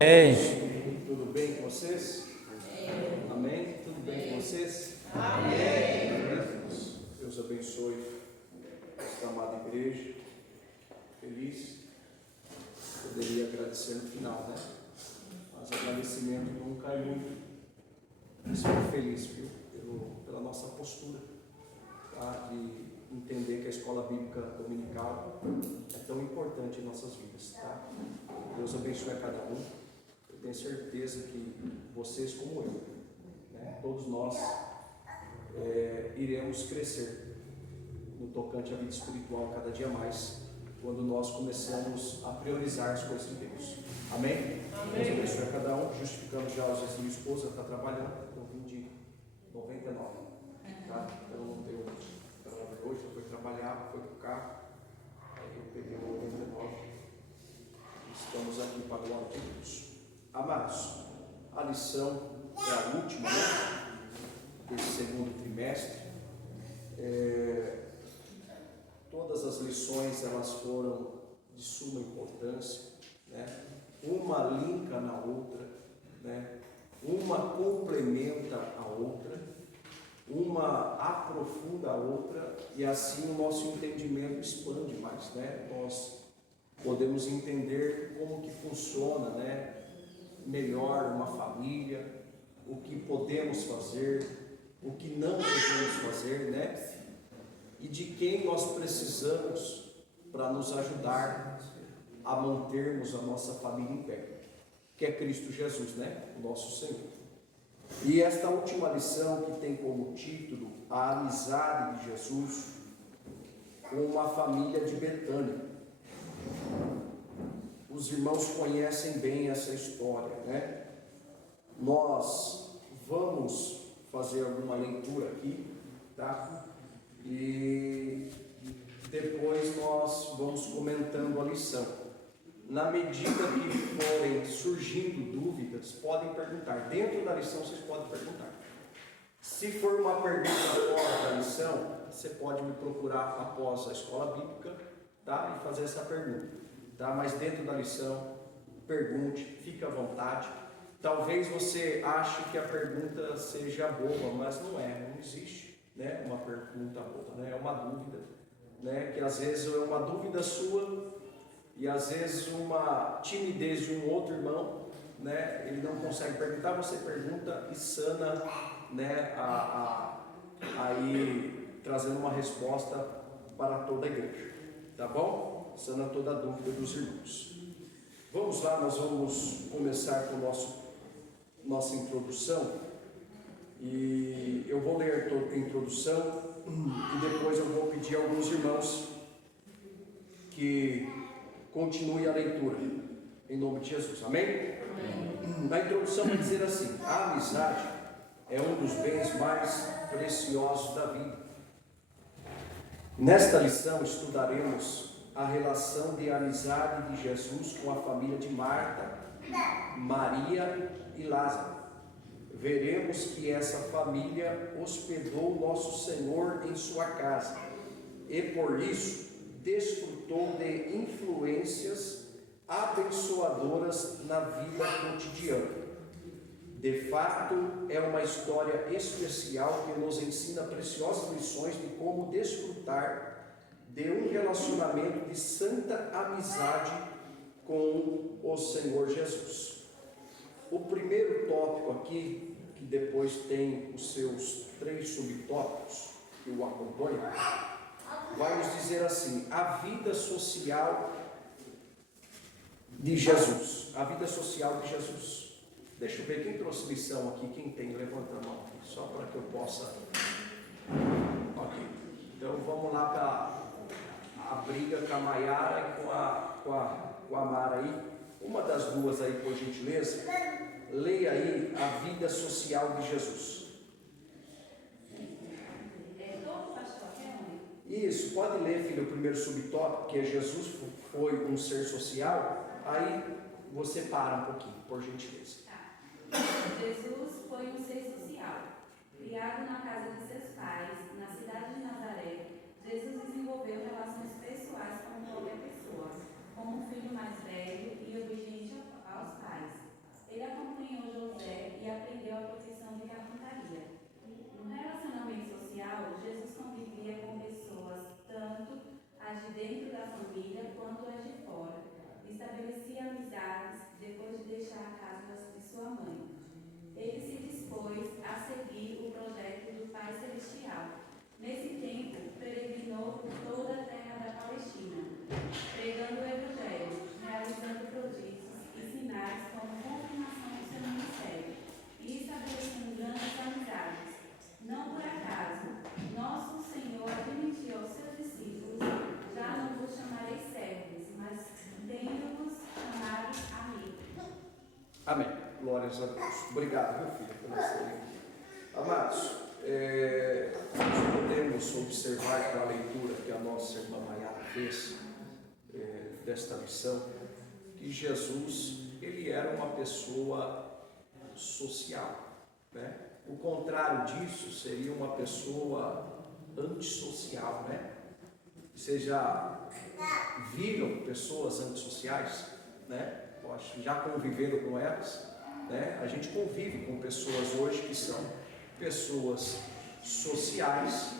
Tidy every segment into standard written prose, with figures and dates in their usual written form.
Tudo bem com vocês? Amém? Tudo bem com vocês? Deus abençoe esta amada igreja. Feliz. Poderia agradecer no final, né? Mas agradecimento não cai muito. Estou feliz, viu? Pela nossa postura, tá? De entender que a escola bíblica dominical é tão importante em nossas vidas, tá? Deus abençoe a cada um. Eu tenho certeza que vocês, como eu, né, todos nós iremos crescer no tocante à vida espiritual cada dia mais, quando nós começamos a priorizar as coisas de Deus. Amém? Deus abençoe a cada um. Justificando já, às vezes minha esposa está trabalhando, eu vim de 99, tá? Então não deu para hoje, ela foi trabalhar, foi para o carro, aí eu peguei o 99. Estamos aqui para a glória de Deus. Amados, a lição é a última, né, desse segundo trimestre. Todas as lições elas foram de suma importância, né? Uma linka na outra, né? Uma complementa a outra, uma aprofunda a outra, e assim o nosso entendimento expande mais, né? Nós podemos entender como que funciona, né, melhor uma família, o que podemos fazer, o que não podemos fazer, né? E de quem nós precisamos para nos ajudar a mantermos a nossa família em pé, que é Cristo Jesus, né? O nosso Senhor. E esta última lição, que tem como título a amizade de Jesus com a família de Betânia. Os irmãos conhecem bem essa história, né? Nós vamos fazer alguma leitura aqui, tá? E depois nós vamos comentando a lição. Na medida que forem surgindo dúvidas, podem perguntar. Dentro da lição vocês podem perguntar. Se for uma pergunta fora da lição, você pode me procurar após a escola bíblica, tá? E fazer essa pergunta, tá? Mas dentro da lição, pergunte, fique à vontade. Talvez você ache que a pergunta seja boba, mas não é, não existe, né, uma pergunta boba, né? É uma dúvida, né, que às vezes é uma dúvida sua e às vezes uma timidez de um outro irmão, né, ele não consegue perguntar, você pergunta e sana, né, aí trazendo uma resposta para toda a igreja, tá bom? Sana toda a dúvida dos irmãos. Vamos lá, nós vamos começar com nossa introdução, e eu vou ler a introdução e depois eu vou pedir a alguns irmãos que continuem a leitura, em nome de Jesus, amém? Amém. Na introdução vai dizer assim: a amizade é um dos bens mais preciosos da vida. Nesta lição estudaremos a relação de amizade de Jesus com a família de Marta, Maria e Lázaro. Veremos que essa família hospedou nosso Senhor em sua casa e por isso desfrutou de influências abençoadoras na vida cotidiana. De fato, é uma história especial que nos ensina preciosas lições de como desfrutar de um relacionamento de santa amizade com o Senhor Jesus. O primeiro tópico aqui, que depois tem os seus 3 subtópicos que o acompanham, vai nos dizer assim: a vida social de Jesus. A vida social de Jesus. Deixa eu ver quem trouxe lição aqui, quem tem, levanta a mão aqui, só para que eu possa. Ok, então vamos lá para a briga com a Maiara e com a Mara aí. Uma das duas aí, por gentileza, leia aí a vida social de Jesus. Isso, pode ler, filho, o primeiro subtópico, que é Jesus foi um ser social. Aí você para um pouquinho, por gentileza. Jesus foi um ser social. Criado na casa de seus pais, na cidade de Nazaré, Jesus desenvolveu relações pessoais com qualquer pessoa, como um filho mais velho e obediente aos pais. família quanto as de fora. Estabelecia amizades depois de deixar a casa de sua mãe. Ele se dispôs a seguir o projeto do Pai Celestial. Nesse tempo, peregrinou por toda a terra da Palestina, pregando o Evangelho, realizando prodígios e sinais como confirmação do seu ministério, e estabelecendo grandes amizades. Não por acaso, nosso Senhor admitiu aos seus discípulos: já não vos chamarei servos, mas tenho-vos chamado amigos. Amém. Glórias a Deus. Obrigado, meu filho, pelo seu. Amados, nós podemos observar com a leitura que a nossa irmã Maiara fez desta lição, que Jesus, ele era uma pessoa social, né? O contrário disso seria uma pessoa antissocial, né? Vocês já viram pessoas antissociais, né? Já conviveram com elas, né? A gente convive com pessoas hoje que são pessoas sociais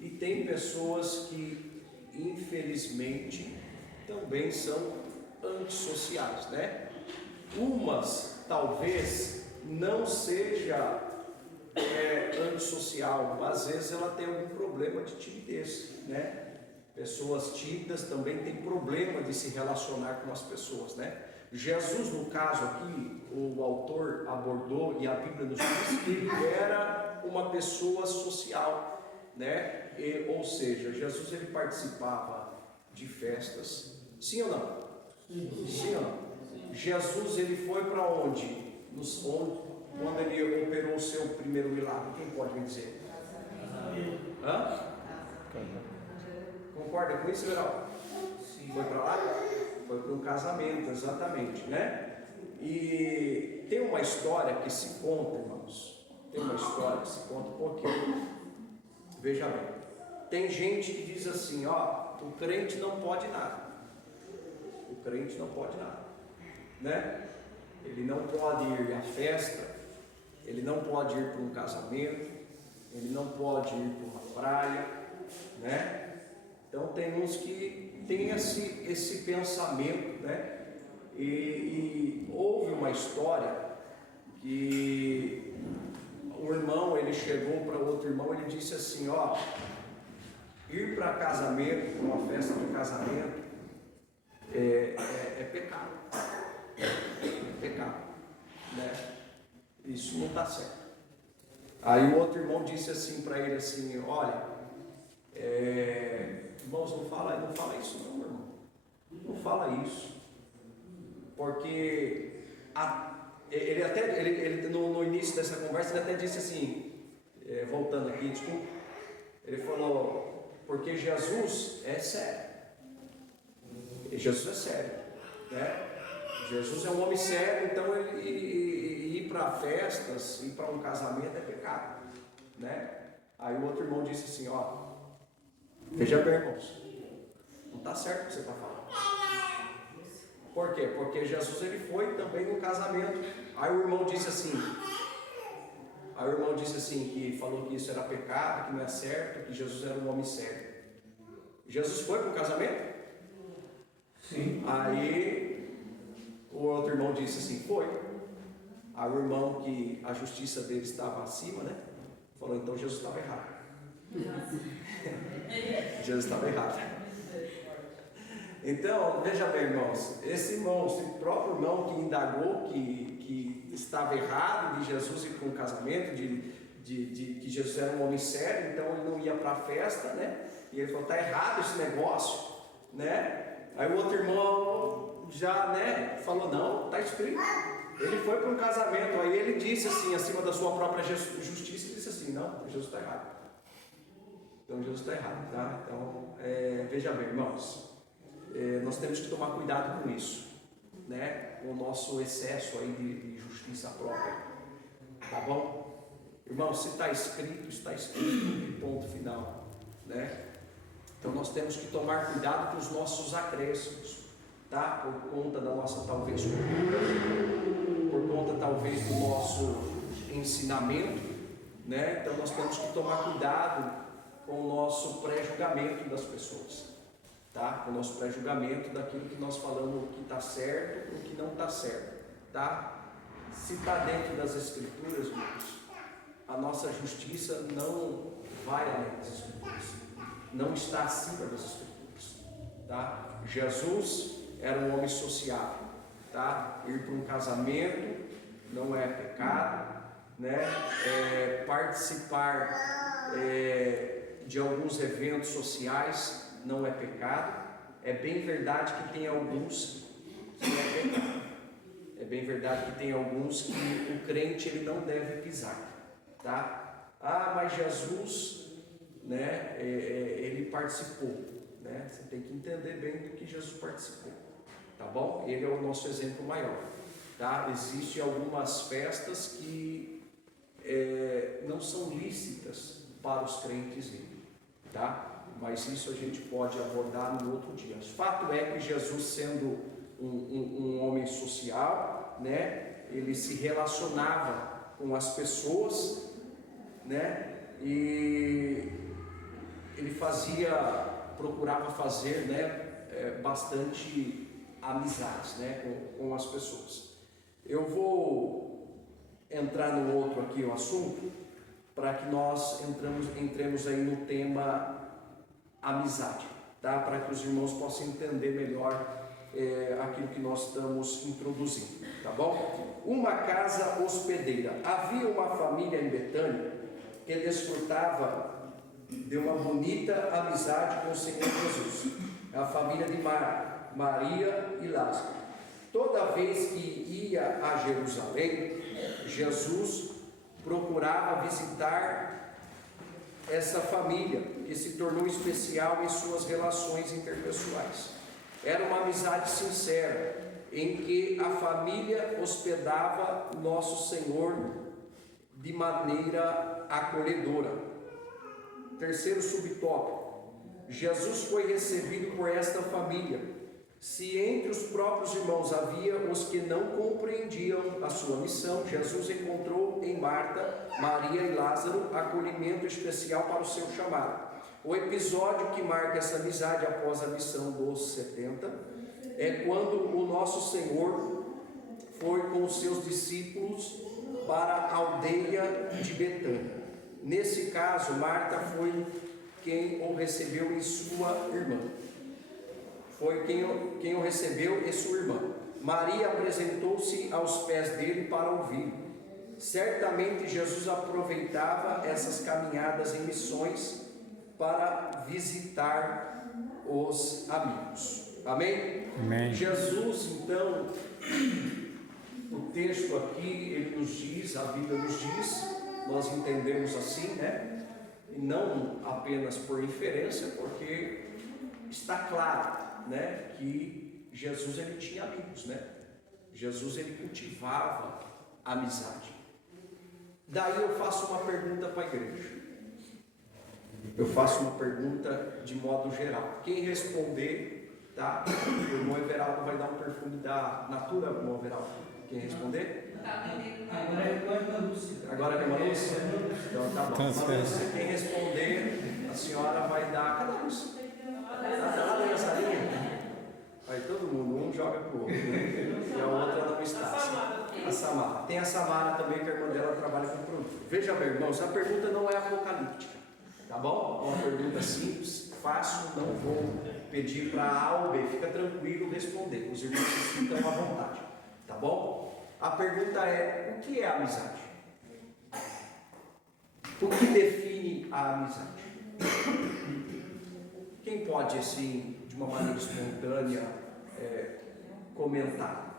e tem pessoas que infelizmente também são antissociais, né? Umas talvez não seja antissocial, às vezes ela tem algum problema de timidez, né? Pessoas tímidas também têm problema de se relacionar com as pessoas, né? Jesus, no caso aqui, o autor abordou e a Bíblia nos diz que ele era uma pessoa social, né? Ou seja, Jesus ele participava de festas, sim ou não? Sim ou não? Jesus ele foi para onde? Quando ele operou o seu primeiro milagre, quem pode me dizer? Hã? Concorda com isso, Verão? Foi para lá? Foi para um casamento, exatamente, né? E tem uma história que se conta, irmãos. Tem uma história que se conta porque, veja bem, tem gente que diz assim, ó, o crente não pode nada. O crente não pode nada, né? Ele não pode ir à festa, ele não pode ir para um casamento, ele não pode ir para uma praia, né? Então tem uns que tem esse pensamento, né? E houve uma história que um irmão, ele chegou para outro irmão, ele disse assim, ó, ir para casamento, para uma festa de casamento, é pecado. É pecado, né? Isso não está certo. Aí o outro irmão disse assim para ele assim, olha, irmãos, não fala isso não, meu irmão. Não fala isso. Porque ele no início dessa conversa, ele até disse assim, voltando aqui, desculpa, ele falou, porque Jesus é sério. Jesus é sério, né? Jesus é um homem sério, então ele ir para festas, ir para um casamento é pecado, né? Aí o outro irmão disse assim, ó, veja bem, irmãos, não está certo o que você está falando. Por quê? Porque Jesus ele foi também no casamento. Aí o irmão disse assim, que falou que isso era pecado, que não é certo, que Jesus era um homem sério. Jesus foi para o casamento? Sim. Aí o outro irmão disse assim, foi. Aí o irmão, que a justiça dele estava acima, né? Falou, então Jesus estava errado. Jesus estava errado. Então, veja bem, irmãos, esse próprio irmão que indagou que estava errado de Jesus ir para um casamento, de que Jesus era um homem sério, então ele não ia para a festa, né? E ele falou, está errado esse negócio, né? Aí o outro irmão já, né, falou, não, está escrito. Ele foi para um casamento, aí ele disse assim, acima da sua própria justiça, ele disse assim, não, Jesus está errado. Então Jesus está errado, tá? Então, veja bem, irmãos, nós temos que tomar cuidado com isso, né? Com o nosso excesso aí de justiça própria, tá bom? Irmãos, se está escrito, ponto final, né? Então nós temos que tomar cuidado com os nossos acréscimos, tá? Por conta da nossa talvez cultura, por conta talvez do nosso ensinamento, né? Então nós temos que tomar cuidado com o nosso pré-julgamento das pessoas, tá? Com o nosso pré-julgamento daquilo que nós falamos que está certo ou que não está certo, tá? Se está dentro das Escrituras, Lucas, a nossa justiça não vai além das Escrituras, não está acima das Escrituras, tá? Jesus era um homem sociável, tá? Ir para um casamento não é pecado, né? Participar de alguns eventos sociais não é pecado. É bem verdade que tem alguns que não é pecado. É bem verdade que tem alguns que o crente ele não deve pisar, tá? Ah, mas Jesus, né? Ele participou, né? Você tem que entender bem do que Jesus participou, tá bom? Ele é o nosso exemplo maior, tá? Existem algumas festas que não são lícitas para os crentes irem, tá? Mas isso a gente pode abordar no outro dia. O fato é que Jesus, sendo um homem social, né? Ele se relacionava com as pessoas, né? E ele procurava fazer, né? Bastante amizades, né? Com as pessoas. Eu vou entrar no outro aqui o assunto, para que nós entremos aí no tema amizade, tá? Para que os irmãos possam entender melhor aquilo que nós estamos introduzindo, tá bom? Uma casa hospedeira. Havia uma família em Betânia que desfrutava de uma bonita amizade com o Senhor Jesus, a família de Maria e Lázaro. Toda vez que ia a Jerusalém, Jesus procurava visitar essa família, que se tornou especial em suas relações interpessoais. Era uma amizade sincera, em que a família hospedava nosso Senhor de maneira acolhedora. Terceiro subtópico: Jesus foi recebido por esta família. Se entre os próprios irmãos havia os que não compreendiam a sua missão, Jesus encontrou em Marta, Maria e Lázaro acolhimento especial para o seu chamado. O episódio que marca essa amizade após a missão dos 70 é quando o nosso Senhor foi com os seus discípulos para a aldeia de Betânia. Nesse caso, Marta foi quem o recebeu em sua irmã. Foi quem o recebeu e sua irmã. Maria apresentou-se aos pés dele para ouvir. Certamente Jesus aproveitava essas caminhadas em missões para visitar os amigos. Amém? Amém. Jesus, então, o texto aqui, ele nos diz, a Bíblia nos diz, nós entendemos assim, né? E não apenas por inferência, porque está claro, né, que Jesus ele tinha amigos, né? Jesus ele cultivava amizade. Daí eu faço uma pergunta para a igreja. Eu faço uma pergunta de modo geral. Quem responder, tá? O irmão Everaldo vai dar um perfume da Natura, irmão Everaldo. Quem responder? Agora é uma Lúcia? Então tá bom. Lúcia, quem responder, a senhora vai dar. Cadê a Lúcia? Está lá dentro dessa linha? Aí todo mundo, um joga pro outro, né? E a outra não está. A Samara. Tem a Samara também, que a irmã dela trabalha com produto. Veja bem, irmãos, a pergunta não é apocalíptica, tá bom? É uma pergunta simples, fácil, não vou pedir para A ou B, fica tranquilo responder. Os irmãos se sintam à vontade, tá bom? A pergunta é: o que é a amizade? O que define a amizade? Quem pode, assim, de uma maneira espontânea, comentar?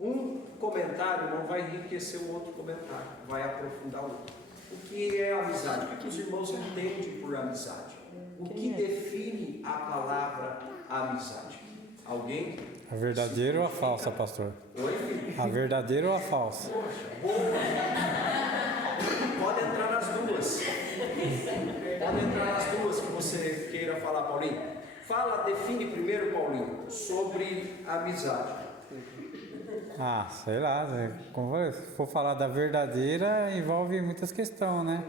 Um comentário não vai enriquecer o outro comentário, vai aprofundar o outro. O que é amizade? O que os irmãos entendem por amizade? O que define a palavra amizade? Alguém? A verdadeira ou a falsa, pastor? Oi? A verdadeira ou a falsa? Poxa, boa! Pode entrar nas duas. Pode entrar nas duas que você queira falar, Paulinho. Define primeiro, Paulinho, sobre amizade. Ah, sei lá, se for falar da verdadeira, envolve muitas questões, né?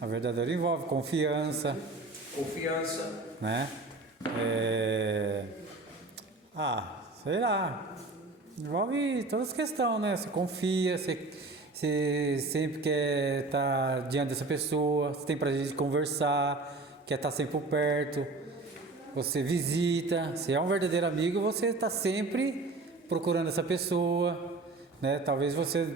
A verdadeira envolve confiança, Confiança. né? Sei lá. Envolve todas as questões, né? Você confia, você sempre quer estar diante dessa pessoa, você tem prazer de conversar, quer estar sempre por perto, você visita, se é um verdadeiro amigo, você está sempre procurando essa pessoa, né? Talvez você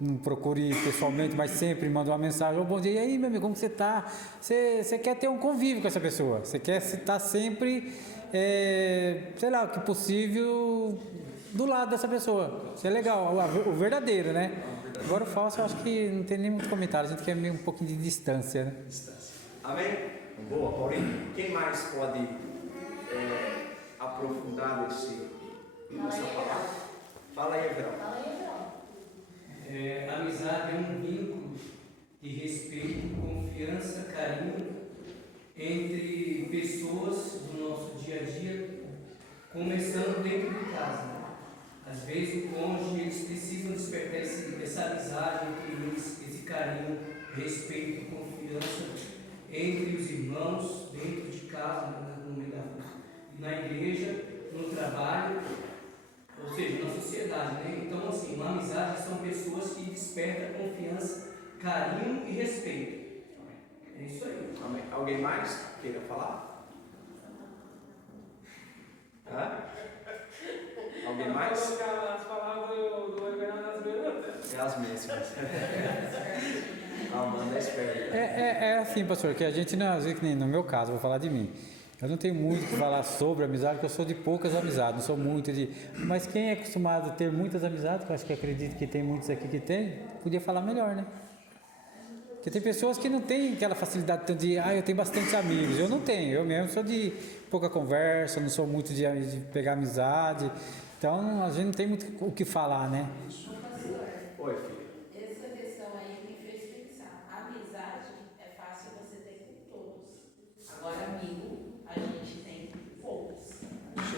não procure pessoalmente, mas sempre manda uma mensagem: "Ô, bom dia, e aí, meu amigo, como você está?" Você quer ter um convívio com essa pessoa, você quer estar sempre, sei lá, o que possível, do lado dessa pessoa. Isso é legal, o verdadeiro, né? Agora o falso, eu acho que não tem nem muito comentário, a gente quer meio um pouquinho de distância, né? Amém? Boa, Paulinho. Quem mais pode aprofundar nessa palavra? Fala aí, Everaldo. Amizade é um vínculo de respeito, confiança, carinho entre pessoas do nosso dia a dia, começando dentro de casa. Às vezes o cônjuge, eles precisam despertar essa amizade entre eles, esse carinho, respeito, confiança entre os irmãos, dentro de casa, no meio da rua, na igreja, no trabalho, ou seja, na sociedade, né? Então, assim, uma amizade são pessoas que despertam confiança, carinho e respeito. É isso aí. Amém. Alguém mais queira falar? Alguém mais? As palavras do Everaldo nas perguntas. É as mesmas. A Amanda é esperta. É assim, pastor, que a gente não, às vezes, que nem no meu caso, vou falar de mim. Eu não tenho muito o que falar sobre amizade, porque eu sou de poucas amizades, não sou muito de... Mas quem é acostumado a ter muitas amizades, que eu acho que acredito que tem muitos aqui que tem, podia falar melhor, né? Porque tem pessoas que não têm aquela facilidade tanto de, eu tenho bastante amigos. Eu não tenho, eu mesmo sou de pouca conversa, não sou muito de pegar amizade. Então, a gente não tem muito o que falar, né? Oi, filho. Essa questão aí me fez pensar. Amizade é fácil você ter com todos. Agora, amigo, a gente tem poucos.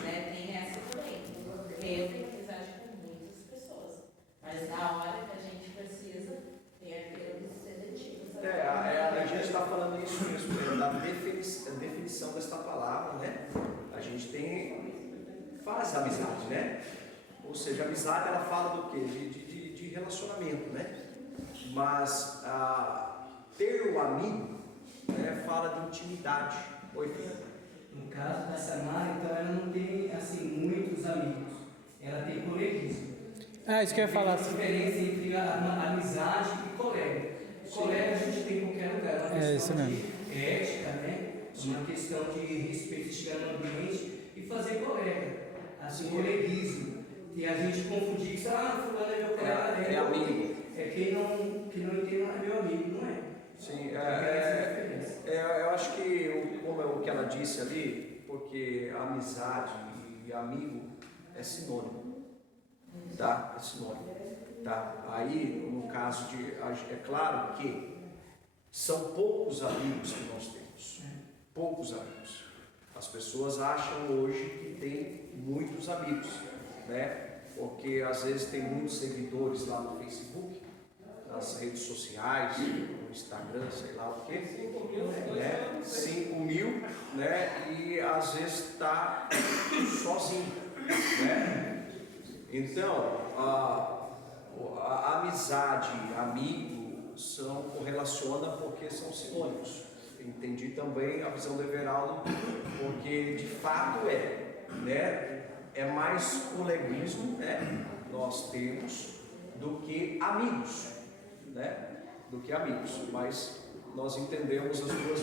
Né? Tem essa também. Eu tenho amizade com muitas pessoas. Mas na hora que a gente precisa, tem aquele seletivo. A gente está falando isso mesmo, da definição desta palavra, né? A gente faz amizade, né? Ou seja, amizade, ela fala do quê? De relacionamento, né? Mas ter o amigo, né, fala de intimidade. Oi, filho. No caso da Samara, então ela não tem assim muitos amigos, ela tem coleguismo. Isso que eu ia falar. Tem diferença entre a amizade e colega. Colega a gente tem em qualquer lugar, uma questão isso mesmo. de ética, né? Uma questão de respeito, chegar no ambiente e fazer colega. Assim, coleguismo. E a gente confundir isso, fulano é meu colega, É amigo. É quem não entende, não é meu amigo, não é? Sim, eu acho que, como é o que ela disse ali, porque amizade e amigo é sinônimo, tá? É sinônimo, tá? Aí, no caso é claro que são poucos amigos que nós temos, poucos amigos. As pessoas acham hoje que tem muitos amigos, né? Porque às vezes tem muitos seguidores lá no Facebook, nas redes sociais, no Instagram, sei lá o que, 5 mil, né? E às vezes está sozinho, né? Então, a amizade, amigo, correlaciona porque são sinônimos. Entendi também a visão do Everaldo, porque de fato né? É mais coleguismo, né? Nós temos do que amigos, né? Do que amigos, mas nós entendemos as duas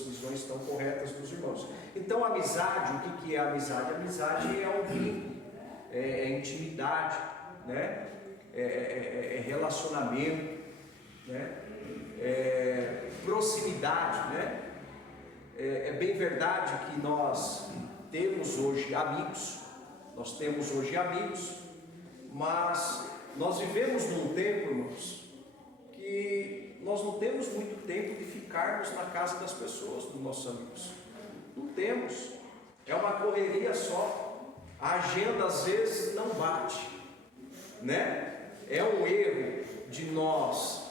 visões estão corretas dos irmãos. Então, amizade, o que é amizade? Amizade é um vínculo, é intimidade, né? É relacionamento, né? É proximidade, né? É bem verdade que nós temos hoje amigos, mas nós vivemos num tempo, irmãos, que nós não temos muito tempo de ficarmos na casa das pessoas, dos nossos amigos. Não temos. É uma correria só. A agenda às vezes não bate, né? É um erro de nós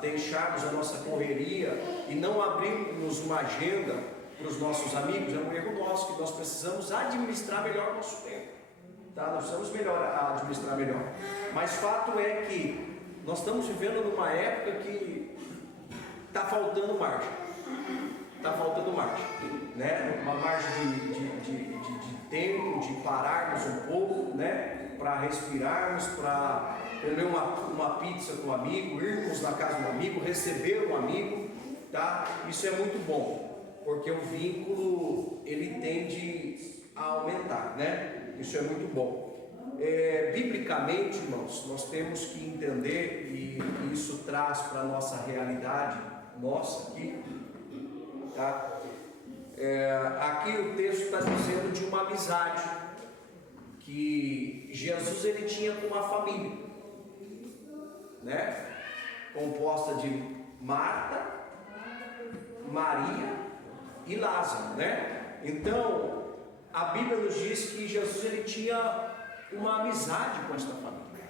deixarmos a nossa correria e não abrirmos uma agenda para os nossos amigos, é um erro nosso, que nós precisamos administrar melhor o nosso tempo. Tá? Nós precisamos administrar melhor. Mas fato é que nós estamos vivendo numa época que está faltando margem. Está faltando margem. Né? Uma margem de tempo, de pararmos um pouco, né? Para respirarmos, para comer uma pizza com um amigo, irmos na casa do amigo, receber um amigo. Tá? Isso é muito bom, porque o vínculo ele tende a aumentar, né? Isso é muito bom. Biblicamente, irmãos, nós temos que entender, e isso traz para a nossa realidade, nossa aqui, tá? Aqui o texto está dizendo de uma amizade que Jesus ele tinha com uma família, né? Composta de Marta, Maria e Lázaro, né? Então a Bíblia nos diz que Jesus ele tinha uma amizade com esta família,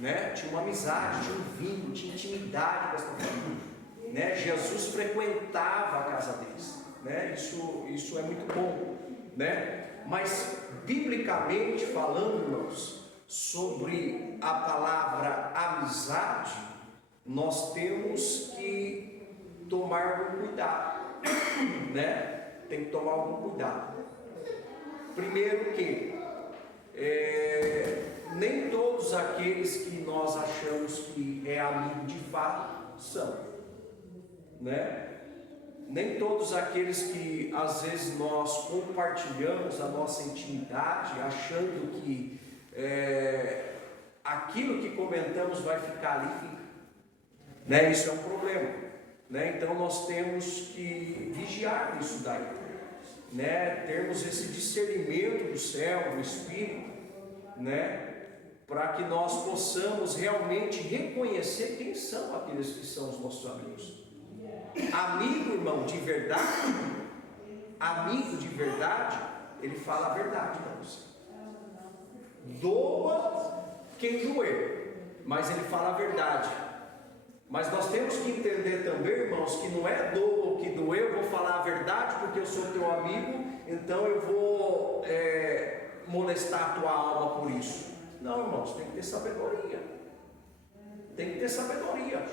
né? Tinha uma amizade, tinha um vínculo, tinha intimidade com esta família, né? Jesus frequentava a casa deles, né? Isso é muito bom, né? Mas biblicamente falando, irmãos, sobre a palavra amizade, nós temos que tomar algum cuidado, né? Tem que tomar algum cuidado. Primeiro que nem todos aqueles que nós achamos que é amigo de fato são, né? Nem todos aqueles que às vezes nós compartilhamos a nossa intimidade achando que aquilo que comentamos vai ficar ali, fica, né? Isso é um problema, né? Então nós temos que vigiar isso daí, né? Termos esse discernimento do céu, do Espírito, né? Para que nós possamos realmente reconhecer quem são aqueles que são os nossos amigos. Amigo, irmão, de verdade, amigo de verdade, ele fala a verdade para você. Doa quem doer, mas ele fala a verdade. Mas nós temos que entender também, irmãos, que não é doa o que doer, eu vou falar a verdade porque eu sou teu amigo, então eu vou molestar a tua alma por isso. Não, irmãos, tem que ter sabedoria. Tem que ter sabedoria.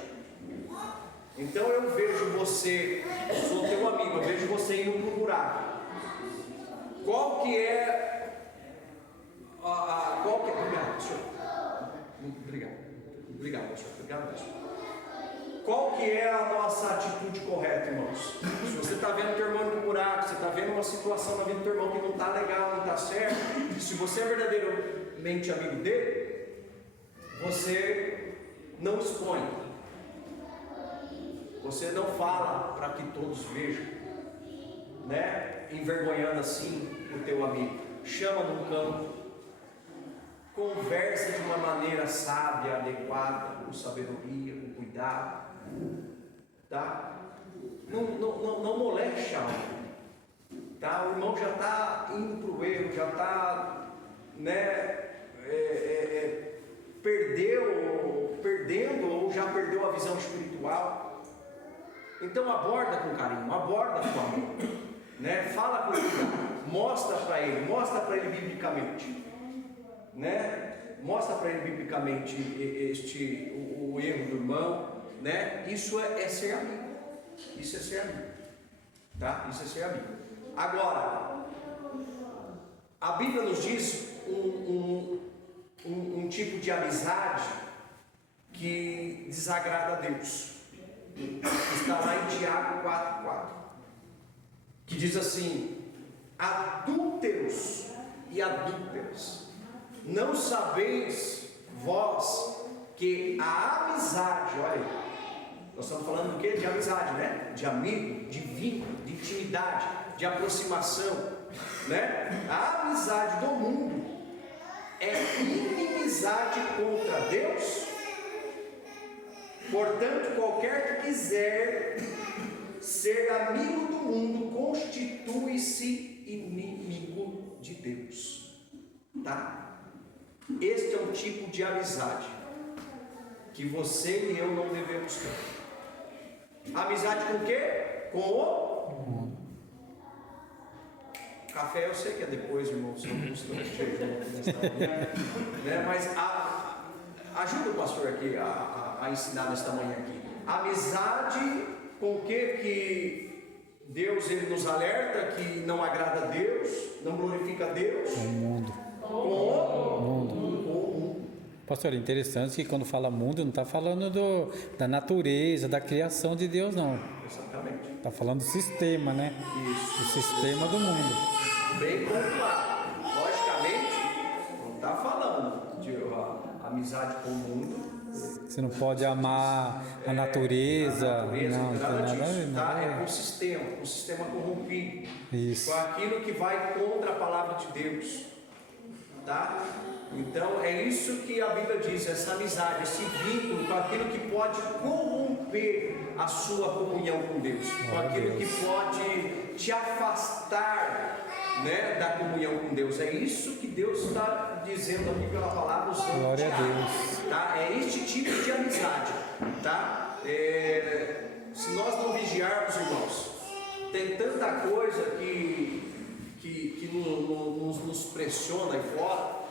Então eu vejo você, eu sou teu amigo, eu vejo você indo para o buraco. Qual que é obrigado, senhor. Obrigado, pastor. Obrigado, pastor. Qual que é a nossa atitude correta, irmãos? Se você está vendo teu irmão no buraco, você está vendo uma situação na vida do teu irmão que não está legal, não está certo, se você é verdadeiramente amigo dele, você não expõe. Você não fala para que todos vejam, né? Envergonhando assim o teu amigo. Chama num canto, conversa de uma maneira sábia, adequada, com sabedoria, com cuidado, tá? Não moleste a alma, tá? O irmão já está indo para o erro, já está, né? Perdendo ou já perdeu a visão espiritual. Então aborda com carinho, aborda com amor, né? Fala com ele, mostra para ele biblicamente, né? Mostra para ele biblicamente o erro do irmão, né? Isso é ser amigo, isso é ser amigo, tá? Isso é ser amigo. Agora, a Bíblia nos diz um tipo de amizade que desagrada a Deus. Está lá em Tiago 4,4, que diz assim: adúlteros e adúlteras, não sabeis vós que a amizade, olha aí, nós estamos falando do que? De amizade, né? De amigo, de vínculo, de intimidade, de aproximação, né? A amizade do mundo é inimizade contra Deus. Portanto, qualquer que quiser ser amigo do mundo constitui-se inimigo de Deus, tá? Este é um tipo de amizade que você e eu não devemos ter. Amizade com o quê? Com o Café eu sei que é depois, irmãos, não estou de jejum nesta manhã, né? Mas ajuda o pastor aqui a ensinar nesta manhã aqui. Amizade com o que Deus ele nos alerta que não agrada a Deus, não glorifica a Deus. O mundo. Com o Mundo. Pastor, é interessante que quando fala mundo, não está falando da natureza, da criação de Deus, não. Exatamente. Está falando do sistema, né? Isso. O sistema do mundo. Bem pontuado. Logicamente, não está falando de amizade com o mundo. Você não pode amar a natureza. Não tem Não, nada tem nada a ver, disso, nada tá? a É ver. com o sistema corrompido. Isso. Com aquilo que vai contra a palavra de Deus. Tá? Então é isso que a Bíblia diz, essa amizade, esse vínculo com aquilo que pode corromper a sua comunhão com Deus, com aquilo que pode te afastar, né, da comunhão com Deus. É isso que Deus está dizendo aqui pela palavra usando Glória a Tiago, Deus. tá? É este tipo de amizade, tá? Se nós não vigiarmos, irmãos, tem tanta coisa que nos pressiona aí fora,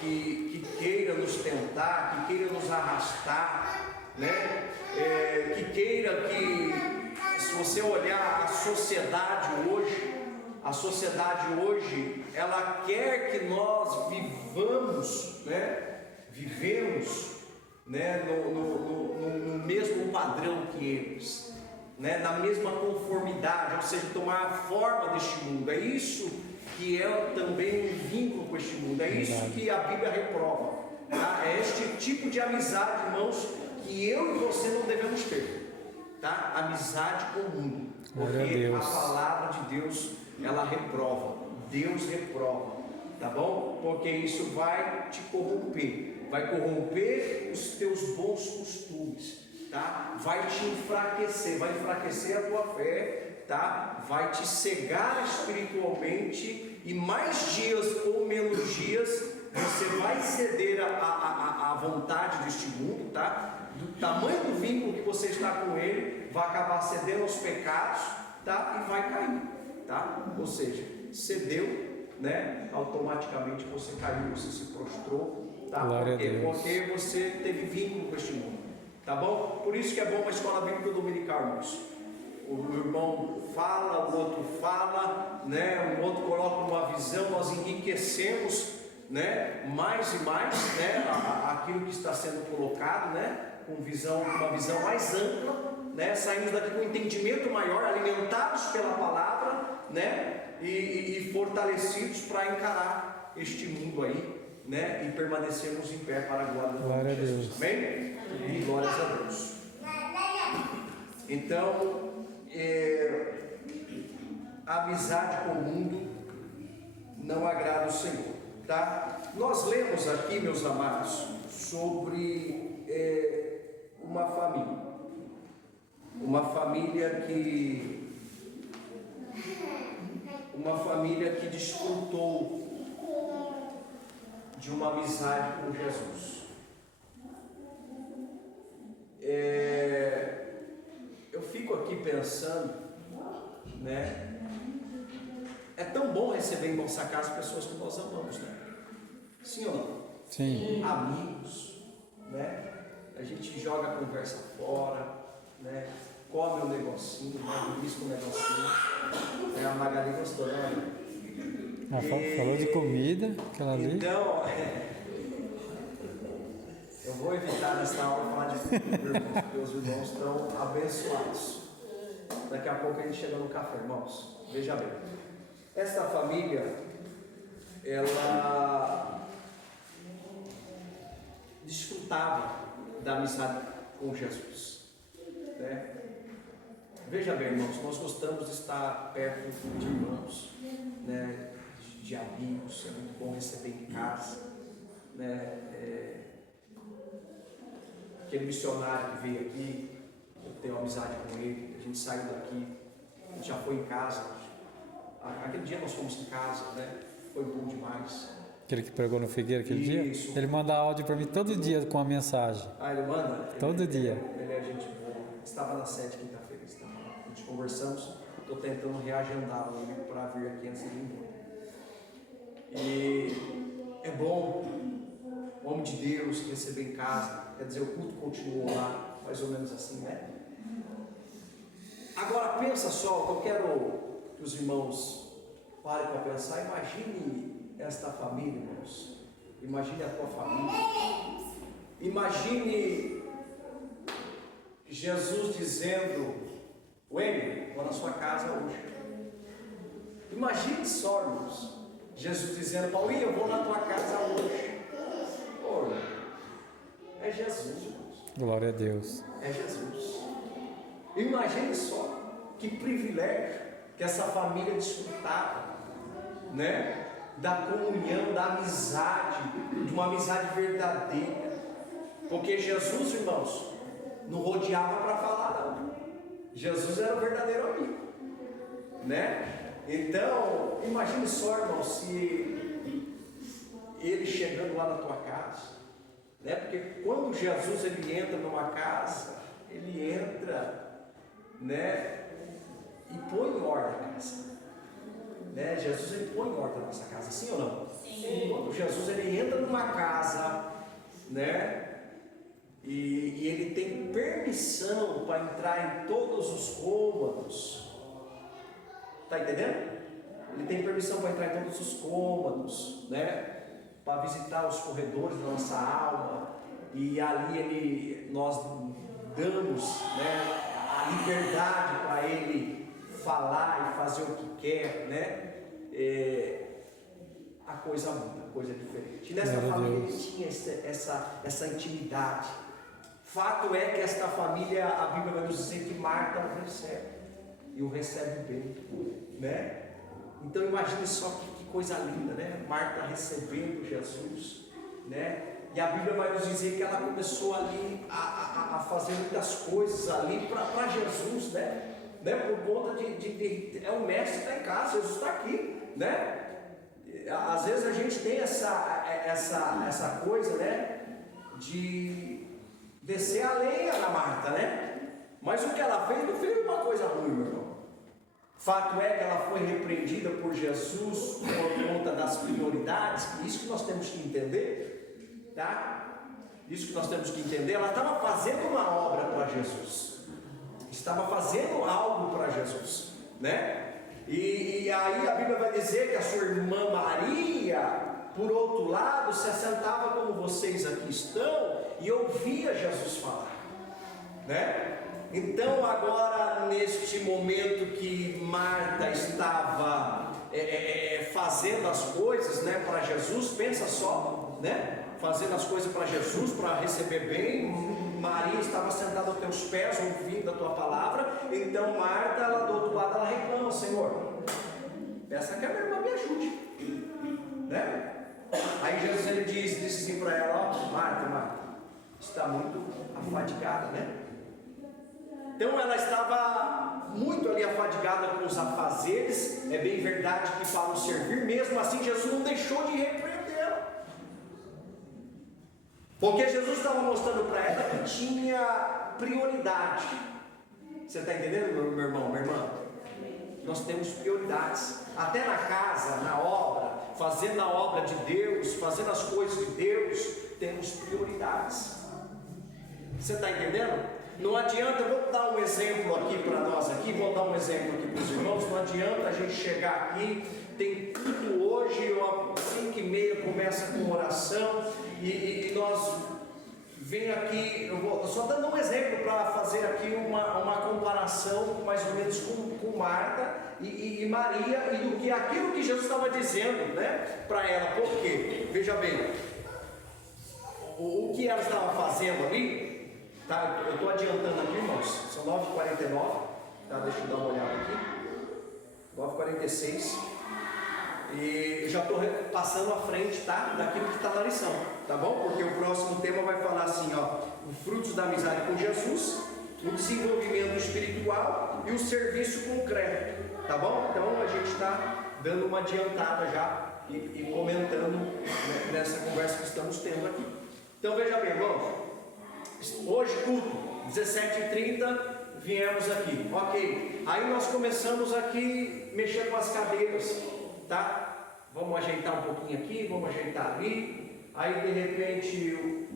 que queira nos tentar, que queira nos arrastar, né? Que queira que, se você olhar a sociedade hoje, ela quer que nós vivamos, né, no mesmo padrão que eles, né, na mesma conformidade, ou seja, tomar a forma deste mundo. É isso que é também um vínculo com este mundo, é isso que a Bíblia reprova, tá? É este tipo de amizade, irmãos, que eu e você não devemos ter, tá? Amizade com o mundo, porque a palavra de Deus, ela reprova, Deus reprova, tá bom? Porque isso vai te corromper, vai corromper os teus bons costumes, tá? Vai te enfraquecer, vai enfraquecer a tua fé, tá? Vai te cegar espiritualmente, e mais dias ou menos dias você vai ceder à vontade deste mundo, tá? Do tamanho do vínculo que você está com ele, vai acabar cedendo aos pecados, tá? E vai cair, tá? Ou seja, cedeu, né? Automaticamente você caiu, você se prostrou, tá? Por quê? Porque você teve vínculo com este mundo, tá bom? Por isso que é bom uma escola bíblica dominical, irmãos. O irmão fala, o outro fala, né? O outro coloca uma visão, nós enriquecemos, né? Mais e mais, né? Aquilo que está sendo colocado, né? Com uma visão mais ampla, né? Saímos daqui com um entendimento maior, alimentados pela palavra, né? E fortalecidos para encarar este mundo aí, né? E permanecermos em pé para a glória de Jesus. Amém? E glórias a Deus. Então, a amizade com o mundo não agrada o Senhor, tá? Nós lemos aqui, meus amados, sobre uma família que desfrutou de uma amizade com Jesus. Eu fico aqui pensando, né? É tão bom receber em nossa casa pessoas que nós amamos, né? Sim ou não? Sim. Amigos, né? A gente joga a conversa fora, né? Come um negocinho, né? Belisca um negocinho. A Magali gostou, né? Falou de comida, aquela ali. Então, eu vou evitar nessa aula falar de comida, porque os irmãos estão abençoados. Daqui a pouco a gente chega no café, irmãos. Veja bem. Esta família, ela desfrutava da amizade com Jesus, né? Veja bem, irmãos, nós gostamos de estar perto de irmãos, né? De amigos, é muito bom receber em casa, né? Aquele missionário que veio aqui, eu tenho amizade com ele, a gente saiu daqui, a gente já foi em casa, aquele dia nós fomos em casa, né? Foi bom demais. Aquele que pregou no Figueira aquele Isso. dia? Ele manda áudio para mim todo dia com a mensagem. Ele manda? Todo dia. Ele é gente boa. Estava na 7 quinta-feira, a gente conversamos, estou tentando reagendar ele para vir aqui antes de ir embora. E é bom, homem de Deus, receber em casa. Quer dizer, o culto continuou lá, mais ou menos assim, né? Agora pensa só, eu quero que os irmãos parem para pensar. Imagine esta família, irmãos. Imagine a tua família. Imagine Jesus dizendo: Wendy, vou na sua casa hoje. Imagine só, irmãos, Jesus dizendo: Paulinho, eu vou na tua casa hoje. Pô, é Jesus, irmãos. Glória a Deus. É Jesus. Imagine só que privilégio que essa família desfrutava, né? Da comunhão, da amizade, de uma amizade verdadeira. Porque Jesus, irmãos, não rodeava para falar, não. Jesus era o verdadeiro amigo, né? Então, imagine só, irmão, se ele chegando lá na tua casa, né? Porque quando Jesus ele entra numa casa, ele entra, né? E põe em ordem a casa, né? Jesus ele põe em ordem a nossa casa, sim ou não? Sim. Quando Jesus ele entra numa casa, né? E ele tem permissão para entrar em todos os cômodos. Está entendendo? Ele tem permissão para entrar em todos os cômodos, né? Para visitar os corredores da nossa alma. E ali nós damos, né, a liberdade para ele falar e fazer o que quer, né? A coisa muda, a coisa é diferente. E nessa família ele tinha essa intimidade. Fato é que esta família, a Bíblia vai nos dizer que Marta o recebe, e o recebe bem, né? Então imagine só que coisa linda, né? Marta recebendo Jesus, né? E a Bíblia vai nos dizer que ela começou ali a fazer muitas coisas ali para Jesus, né? Por conta de o mestre está em casa, Jesus está aqui, né? Às vezes a gente tem essa coisa, né? De descer a lenha na Marta, né? Mas o que ela fez não fez uma coisa ruim, meu irmão. Fato é que ela foi repreendida por Jesus por conta das prioridades. Isso que nós temos que entender, tá? Isso que nós temos que entender. Ela estava fazendo uma obra para Jesus, estava fazendo algo para Jesus, né? E aí a Bíblia vai dizer que a sua irmã Maria, por outro lado, se assentava como vocês aqui estão e ouvia Jesus falar, né? Então agora neste momento que Marta estava fazendo as coisas, né, para Jesus, pensa só, né? Fazendo as coisas para Jesus, para receber bem. Maria estava sentada aos teus pés, ouvindo a tua palavra. Então Marta, ela do outro lado, ela reclama: Senhor, peça que a minha irmã me ajude, né? Aí Jesus ele disse assim para ela: ó, Marta, está muito afadigada, né? Então ela estava muito ali afadigada com os afazeres. É bem verdade que para o servir, mesmo assim Jesus não deixou de repreendê-la, porque Jesus estava mostrando para ela que tinha prioridade. Você está entendendo, meu irmão, minha irmã? Nós temos prioridades, até na casa, na obra, fazendo a obra de Deus, fazendo as coisas de Deus, temos prioridades. Você está entendendo? Não adianta, eu vou dar um exemplo aqui para nós aqui, vou dar um exemplo aqui para os irmãos. Não adianta a gente chegar aqui, tem tudo hoje, 5h30 começa com oração, e nós vem aqui, eu vou só dando um exemplo para fazer aqui uma comparação mais ou menos com Marta e Maria, e do que aquilo que Jesus estava dizendo, né, para ela. Por quê? Veja bem, o que ela estava fazendo ali. Tá, eu estou adiantando aqui, irmãos, são 9h49, tá, deixa eu dar uma olhada aqui, 9h46, e eu já estou passando à frente, tá, daquilo que está na lição, tá bom? Porque o próximo tema vai falar assim, ó, os frutos da amizade com Jesus, o desenvolvimento espiritual e o serviço concreto, tá bom? Então a gente está dando uma adiantada já e comentando, né, nessa conversa que estamos tendo aqui. Então veja bem, irmãos. Hoje culto, 17h30, viemos aqui, ok. Aí nós começamos aqui mexendo com as cadeiras, tá? vamos ajeitar um pouquinho aqui, vamos ajeitar ali. Aí de repente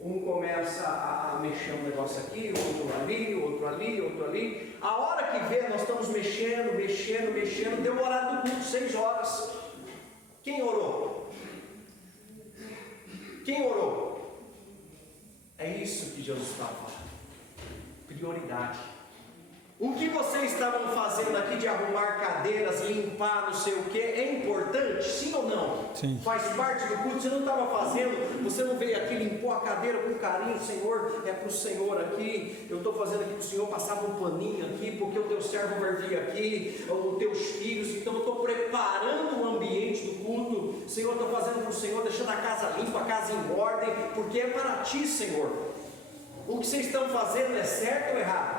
um começa a mexer um negócio aqui, outro ali, outro ali, outro ali. A hora que vê, nós estamos mexendo, deu o horário do culto, 6 horas. Quem orou? Quem orou? É isso que Jesus está falando. Prioridade. O que vocês estavam fazendo aqui de arrumar cadeiras, limpar, não sei o que, é importante? Sim ou não? Sim. Faz parte do culto. Você não estava fazendo, você não veio aqui, limpou a cadeira com carinho, Senhor, é para o Senhor aqui, eu estou fazendo aqui para o Senhor, passava um paninho aqui, porque o teu servo vai vir aqui, os teus filhos, então eu estou preparando o ambiente do culto, Senhor, estou fazendo para o Senhor, deixando a casa limpa, a casa em ordem, porque é para ti, Senhor. O que vocês estão fazendo é certo ou errado?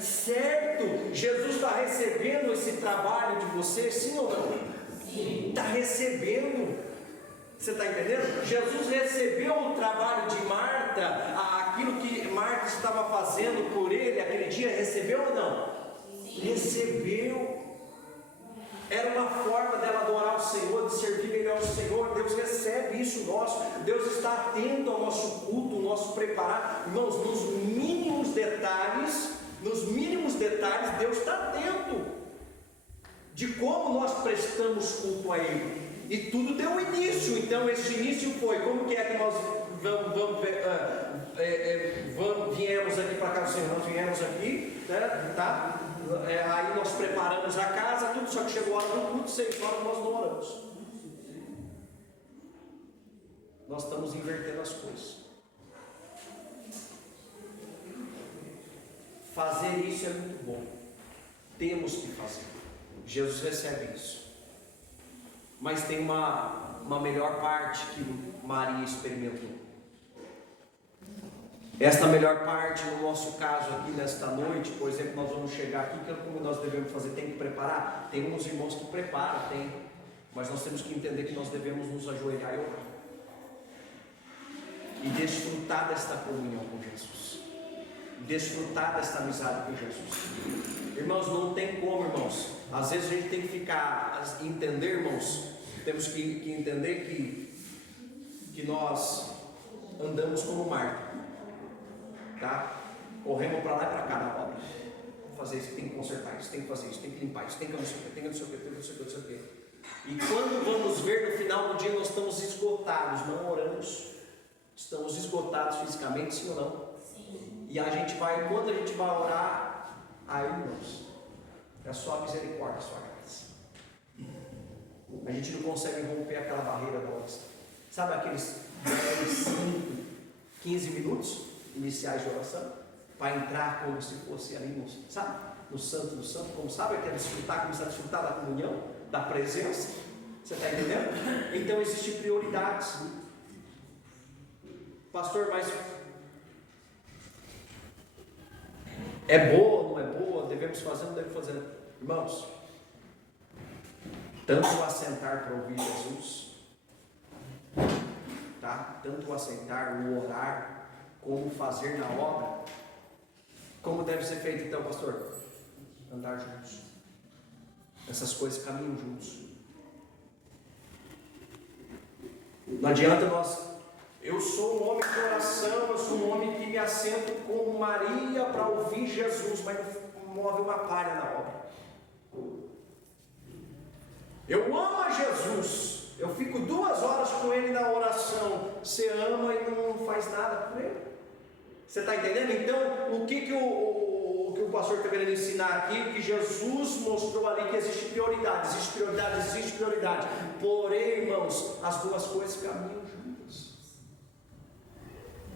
Certo. Jesus está recebendo esse trabalho de vocês, sim ou não? Sim. Está recebendo. Você está entendendo? Jesus recebeu o trabalho de Marta, aquilo que Marta estava fazendo por ele aquele dia, recebeu ou não? Sim. Recebeu. Era uma forma dela adorar o Senhor, de servir melhor ao Senhor. Deus recebe isso nosso. Deus está atento ao nosso culto, ao nosso preparar. Irmãos, nos mínimos detalhes, Deus está atento de como nós prestamos culto a Ele. E tudo deu início. Então esse início foi, como que é que nós viemos aqui para cá, Senhor? Nós viemos aqui, né, tá? Aí nós preparamos a casa, tudo, só que chegou a hora do culto, 6 horas nós não oramos. Nós estamos invertendo as coisas. Fazer isso é muito bom. Temos que fazer. Jesus recebe isso. Mas tem uma melhor parte que Maria experimentou. Esta melhor parte, no nosso caso aqui nesta noite, por exemplo, nós vamos chegar aqui, que como nós devemos fazer, tem que preparar. Tem uns irmãos que preparam, tem. Mas nós temos que entender que nós devemos nos ajoelhar e orar. E desfrutar desta comunhão com Jesus. Desfrutar desta amizade com Jesus. Irmãos, não tem como, irmãos. Às vezes a gente tem que entender, irmãos. Temos que entender que nós andamos como Marta. Tá? Corremos para lá e para cá na obra. Fazer isso, tem que consertar isso, tem que fazer isso, tem que limpar isso, tem que não sei o que, tem que não sei o que, tem que não sei o que, não sei o que. E quando vamos ver no final do dia, nós estamos esgotados, não oramos, estamos esgotados fisicamente, sim ou não? Sim. E a gente vai, quando a gente vai orar, aí, irmãos, é só a misericórdia, a sua graça. A gente não consegue romper aquela barreira da oração. Sabe aqueles 10, 5, 15 minutos iniciais de oração, para entrar como se fosse ali no, sabe? No santo do santo, como sabe, quer desfrutar, começar a desfrutar da comunhão, da presença. Você está entendendo? Então existem prioridades. Pastor, mas é boa, não é boa? Devemos fazer, não devemos fazer? Irmãos, tanto o assentar para ouvir Jesus, tá? Tanto o assentar, o orar, como fazer na obra. Como deve ser feito então, pastor? Andar juntos. Essas coisas caminham juntos. Não adianta eu sou um homem de oração, eu sou um homem que me assento como Maria para ouvir Jesus, mas não move uma palha na obra. Eu amo a Jesus, eu fico 2 horas com Ele na oração. Você ama e não faz nada por Ele. Você está entendendo? Então, o que o pastor está querendo ensinar aqui? O que Jesus mostrou ali, que existe prioridade. Existe prioridade. Porém, irmãos, as duas coisas caminham juntas.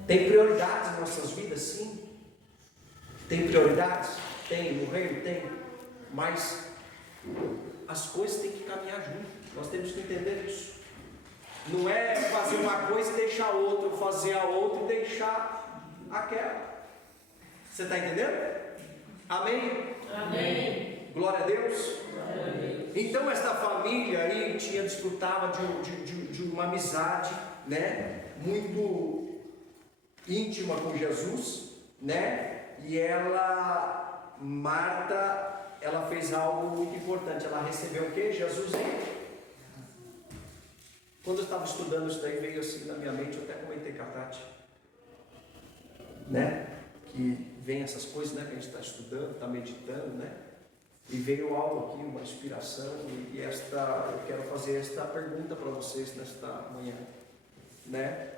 Tem prioridades em nossas vidas, sim. Tem prioridades? Tem. No reino tem. Mas as coisas têm que caminhar juntas. Nós temos que entender isso. Não é fazer uma coisa e deixar a outra, ou fazer a outra e deixar aquela. Você está entendendo? Amém? Amém. Glória a Deus. Amém. Então esta família aí desfrutava de uma amizade, né, muito íntima com Jesus, né? E Marta, ela fez algo muito importante. Ela recebeu o que? Jesus Quando eu estava estudando isso daí, veio assim na minha mente, eu até comentei com a Tati, né? Que vem essas coisas, né? Que a gente está estudando, está meditando, né? E veio algo aqui, uma inspiração, e eu quero fazer esta pergunta para vocês nesta manhã, né?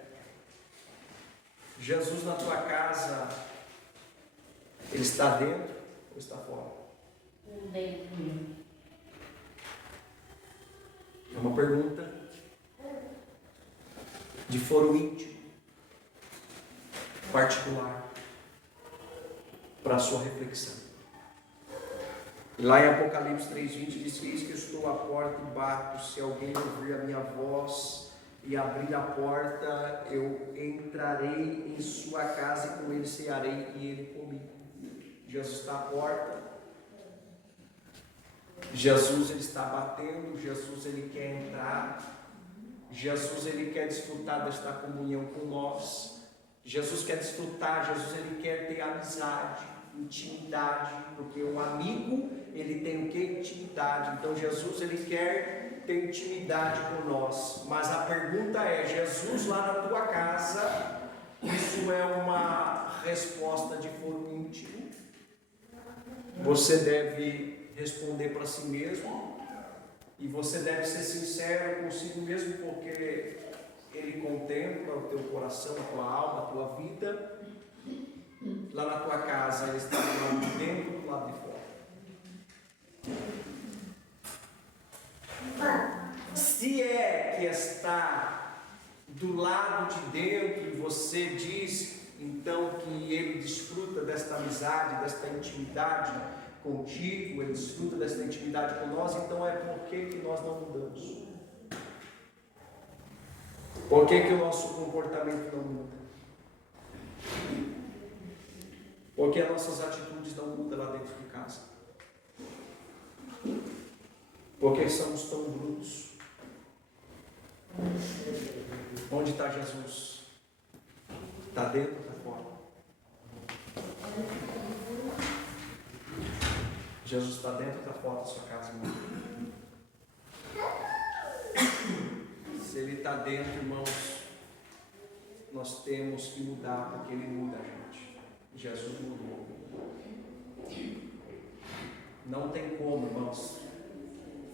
Jesus na tua casa, Ele está dentro ou está fora? Dentro. É uma pergunta de foro íntimo, particular, para a sua reflexão. E lá em Apocalipse 3:20 diz que eis que eu estou à porta e bato, se alguém ouvir a minha voz e abrir a porta, eu entrarei em sua casa e com ele cearei e ele comigo. Jesus está à porta, Jesus ele está batendo, Jesus ele quer entrar, Jesus ele quer desfrutar desta comunhão com nós, Jesus quer desfrutar, Jesus ele quer ter amizade, intimidade, porque o amigo ele tem o que? Intimidade. Então Jesus ele quer ter intimidade com nós, mas a pergunta é: Jesus lá na tua casa, isso é uma resposta de foro íntimo? Você deve responder para si mesmo e você deve ser sincero consigo mesmo, porque Ele contempla o teu coração, a tua alma, a tua vida. Lá na tua casa, Ele está do lado de dentro ou do lado de fora? Se é que está do lado de dentro e você diz então que Ele desfruta desta amizade, desta intimidade contigo, Ele desfruta desta intimidade com nós, então é por que nós não mudamos? Por que o nosso comportamento não muda? Por que as nossas atitudes não mudam lá dentro de casa? Por que somos tão brutos? Onde está Jesus? Está dentro ou está fora? Jesus está dentro ou está fora da sua casa, irmão? Se Ele está dentro, irmãos, nós temos que mudar, porque Ele muda a gente. Jesus mudou. Não tem como, irmãos,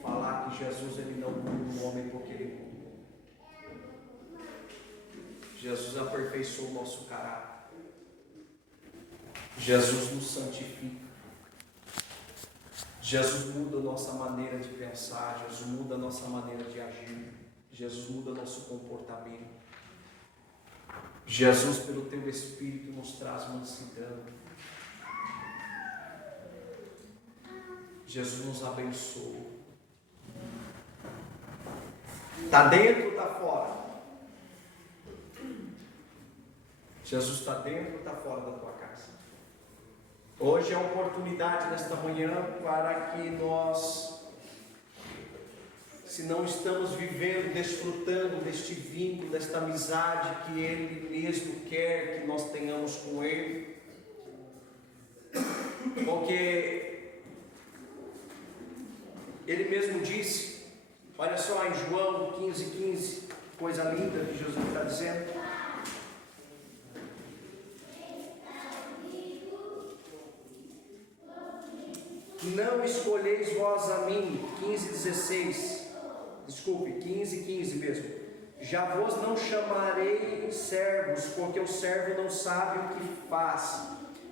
falar que Jesus ele não muda o homem, porque Ele muda. Jesus aperfeiçoou o nosso caráter. Jesus nos santifica. Jesus muda a nossa maneira de pensar. Jesus muda a nossa maneira de agir. Jesus muda o nosso comportamento. Jesus, pelo teu Espírito, nos traz mansidão. Jesus nos abençoa. Está dentro ou está fora? Jesus está dentro ou está fora da tua casa? Hoje é a oportunidade nesta manhã para que nós, se não estamos vivendo, desfrutando deste vínculo, desta amizade que Ele mesmo quer que nós tenhamos com Ele, porque Ele mesmo disse, olha só em João 15:15, coisa linda que Jesus está dizendo. Não escolheis vós a mim, 15:16, desculpe, 15:15 mesmo. Já vos não chamarei servos, porque o servo não sabe o que faz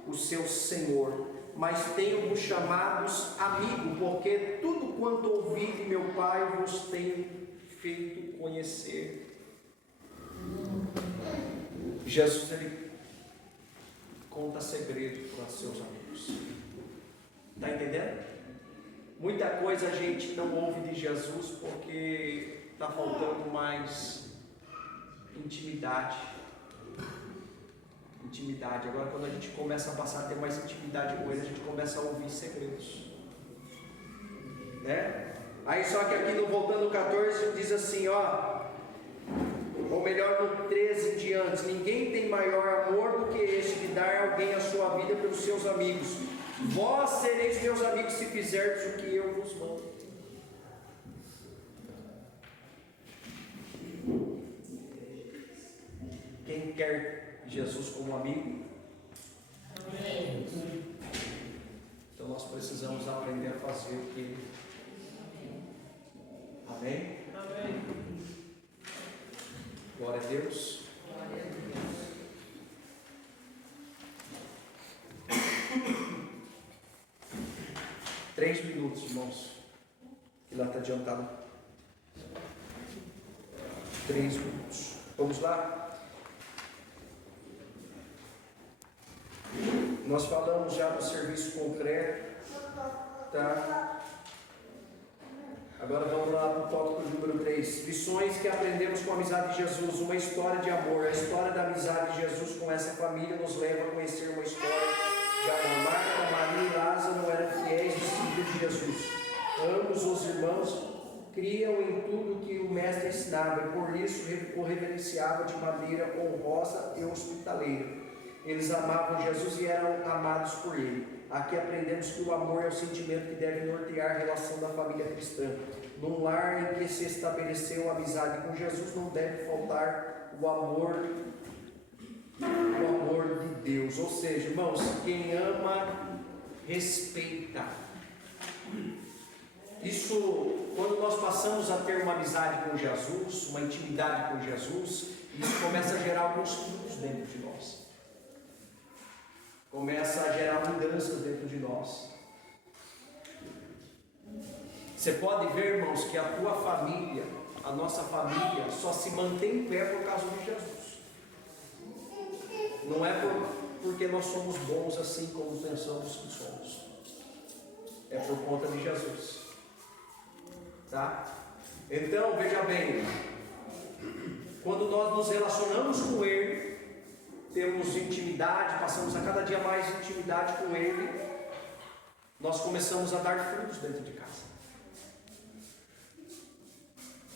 o seu senhor, mas tenho-vos chamados amigos, porque tudo quanto ouvi de meu Pai vos tenho feito conhecer. Jesus ele conta segredos para seus amigos. Está entendendo? Muita coisa a gente não ouve de Jesus porque está faltando mais intimidade. Intimidade. Agora, quando a gente começa a passar a ter mais intimidade com Ele, a gente começa a ouvir segredos. Né? Aí, só que aqui no voltando 14, diz assim, ó. Ou melhor, no 13 em diante: ninguém tem maior amor do que este, de dar alguém a sua vida pelos seus amigos. Vós sereis meus amigos se fizerdes o que eu vos mando. quer Jesus como amigo? Amém. Então nós precisamos aprender a fazer o que Ele. Amém? Amém. Glória a Deus. 3 minutos, irmãos. Que lá está adiantado. 3 minutos. Vamos lá? Nós falamos já do serviço concreto, tá? Agora vamos lá para o tópico número 3. Lições que aprendemos com a amizade de Jesus. Uma história de amor. A história da amizade de Jesus com essa família nos leva a conhecer uma história de amor. Marta, Maria e Lázaro eram fiéis discípulos de Jesus. Ambos os irmãos criam em tudo que o mestre ensinava e por isso o reverenciavam de maneira honrosa e hospitaleira. Eles amavam Jesus e eram amados por Ele. Aqui aprendemos que o amor é o sentimento que deve nortear a relação da família cristã. Num lar em que se estabeleceu a amizade com Jesus, não deve faltar o amor de Deus. Ou seja, irmãos, quem ama, respeita. Isso, quando nós passamos a ter uma amizade com Jesus, uma intimidade com Jesus, isso começa a gerar alguns frutos dentro de nós. Começa a gerar mudanças dentro de nós. Você pode ver, irmãos, que a tua família, a nossa família, só se mantém em pé por causa de Jesus. Não é porque nós somos bons assim como pensamos que somos. É por conta de Jesus. Tá? Então, veja bem, quando nós nos relacionamos com Ele, temos intimidade, passamos a cada dia mais intimidade com Ele, nós começamos a dar frutos dentro de casa.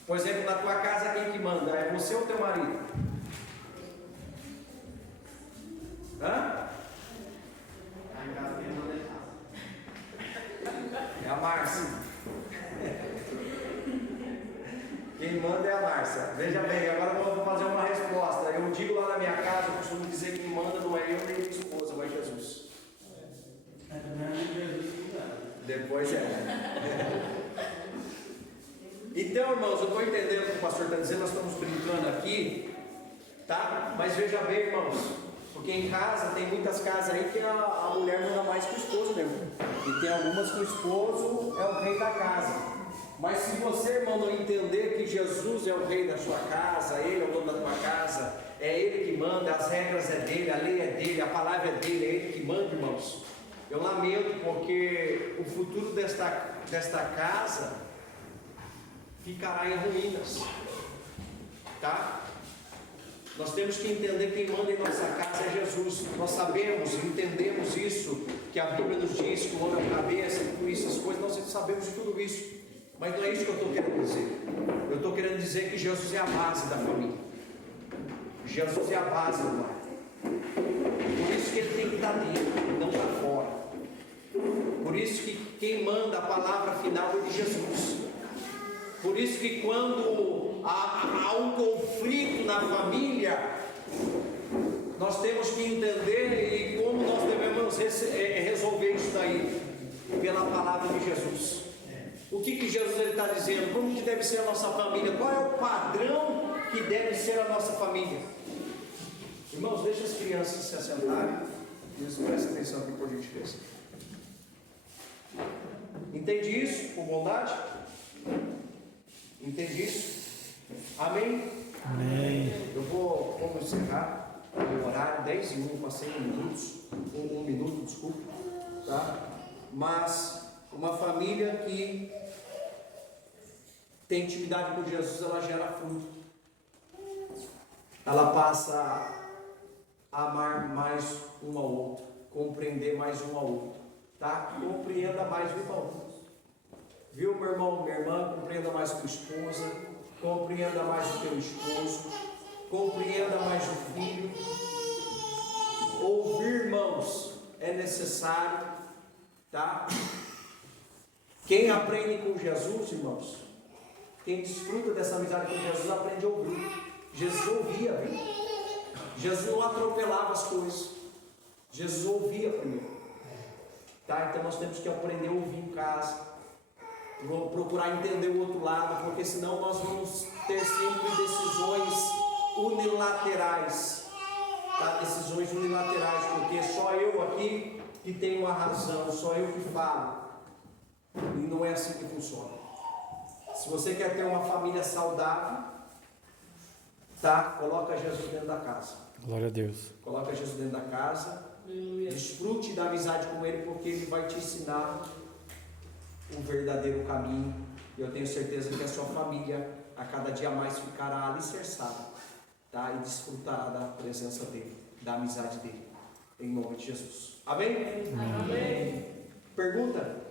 Por exemplo, na tua casa quem que manda? É você ou teu marido? Hã? É a Márcia. Quem manda é a Márcia. Veja bem, agora eu vou fazer uma resposta. Eu digo lá na minha casa, eu costumo dizer que quem manda não é eu nem minha esposa, mas Jesus. Depois Então, irmãos, eu estou entendendo o que o pastor está dizendo, nós estamos brincando aqui, tá? Mas veja bem, irmãos, porque em casa, tem muitas casas aí que a mulher manda mais que o esposo mesmo. E tem algumas que o esposo é o rei da casa. Mas se você, irmão, não entender que Jesus é o rei da sua casa, Ele é o dono da tua casa, é Ele que manda, as regras é dele, a lei é dele, a palavra é dele, é Ele que manda, irmãos. Eu lamento porque o futuro desta casa ficará em ruínas, tá? Nós temos que entender que quem manda em nossa casa é Jesus. Nós sabemos, entendemos isso, que a Bíblia nos diz que o homem é a cabeça e tudo isso, as coisas, nós sabemos de tudo isso. Mas não é isso que eu estou querendo dizer. Eu estou querendo dizer que Jesus é a base da família. Jesus é a base do lar. Por isso que ele tem que estar dentro, não estar fora. Por isso que quem manda a palavra final é de Jesus. Por isso que quando há um conflito na família, nós temos que entender e como nós devemos resolver isso daí, pela palavra de Jesus. O que Jesus está dizendo? Como que deve ser a nossa família? Qual é o padrão que deve ser a nossa família? Irmãos, deixa as crianças se assentarem. Eles prestem atenção aqui, por gentileza. Entende isso? Com bondade? Entende isso? Amém? Amém. Vamos encerrar o horário, 10:01, passei 1 minuto, um minuto, desculpa, tá? Mas uma família que tem intimidade com Jesus, ela gera fruto. Ela passa a amar mais um ao outro, compreender mais um ao outro, tá? Compreenda mais um ao outro. Viu, meu irmão, minha irmã? Compreenda mais a tua esposa, compreenda mais o teu esposo, compreenda mais o filho. Ouvir, irmãos, é necessário, tá? Quem aprende com Jesus, irmãos, quem desfruta dessa amizade com Jesus, aprende a ouvir. Jesus ouvia, viu? Jesus não atropelava as coisas. Jesus ouvia primeiro. Tá? Então nós temos que aprender a ouvir em casa. Procurar entender o outro lado, porque senão nós vamos ter sempre decisões unilaterais. Tá? Decisões unilaterais, porque só eu aqui que tenho a razão, só eu que falo. E não é assim que funciona. Se você quer ter uma família saudável, tá? Coloca Jesus dentro da casa. Glória a Deus. Coloca Jesus dentro da casa. Desfrute da amizade com Ele, porque Ele vai te ensinar o verdadeiro caminho. E eu tenho certeza que a sua família a cada dia mais ficará alicerçada, tá? E desfrutará da presença dEle, da amizade dEle, em nome de Jesus. Amém? Amém. Pergunta?